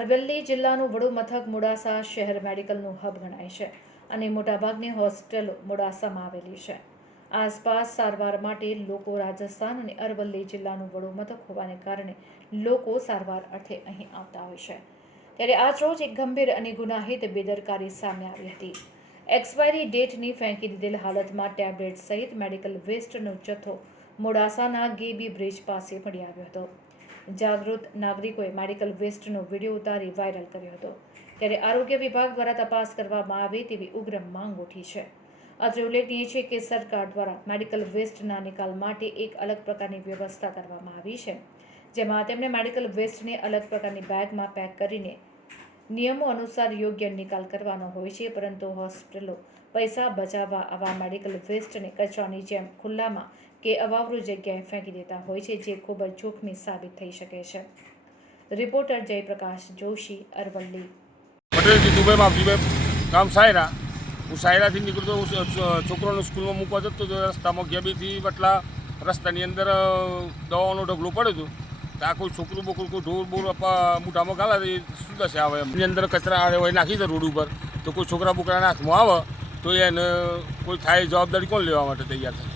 અરવલ્લી જિલ્લાનું વડું મથક મોડાસા શહેર મેડિકલનું હબ ગણાય છે અને મોટાભાગની હોસ્પિટલો મોડાસામાં આવેલી છે. આસપાસ સારવાર માટે લોકો રાજસ્થાન અને અરવલ્લી જિલ્લાનું વડું મથક હોવાને કારણે લોકો સારવાર અર્થે અહીં આવતા હોય છે. ત્યારે આજરોજ એક ગંભીર અને ગુનાહિત બેદરકારી સામે આવી હતી. એક્સપાયરી ડેટની ફેંકી દીધેલ હાલતમાં ટેબ્લેટ સહિત મેડિકલ વેસ્ટનો જથ્થો મોડાસાના ગેબી બ્રિજ પાસે મળી આવ્યો હતો. જાગૃત નાગરિકોએ મેડિકલ વેસ્ટનો વિડીયો ઉતારી વાયરલ કર્યો હતો. ત્યારે આરોગ્ય વિભાગ દ્વારા તપાસ કરવામાં આવે તેવી ઉગ્ર માંગ ઉઠી છે. અત્રે ઉલ્લેખનીય છે કે સરકાર દ્વારા મેડિકલ વેસ્ટના નિકાલ માટે એક અલગ પ્રકારની વ્યવસ્થા કરવામાં આવી છે, જેમાં તેમણે મેડિકલ વેસ્ટને અલગ પ્રકારની બેગમાં પેક કરીને નિયમો અનુસાર યોગ્ય નિકાલ કરવાનો હોય છે. પરંતુ હોસ્પિટલો પૈસા બચાવવા આવા મેડિકલ વેસ્ટને કચરાની જેમ ખુલ્લામાં કે અવાવરૂ જગ્યાએ ફેંકી દેતા હોય છે, જે ખૂબ જ જોખમી સાબિત થઈ શકે છે. રિપોર્ટર જયપ્રકાશ જોશી, અરવલ્લી. પટેલથી દુબઈમાં આવતી ગામ સાયરા. હું સાયરાથી નીકળતો છોકરાને સ્કૂલમાં મૂકવા જતો હતો. રસ્તામાં ગેબીથી બટલા રસ્તાની અંદર દવાનો ઢગલો પડ્યો હતો. ત્યાં કોઈ છોકરું બોકરું કોઈ ઢોર બોર મોઢામાં ગાલા એ શું થશે આવે એની અંદર કચરા હોય નાખી દે રોડ ઉપર, તો કોઈ છોકરા બોકરાના હાથમાં આવે તો એને કોઈ થાય જવાબદારી કોણ લેવા માટે તૈયાર થાય?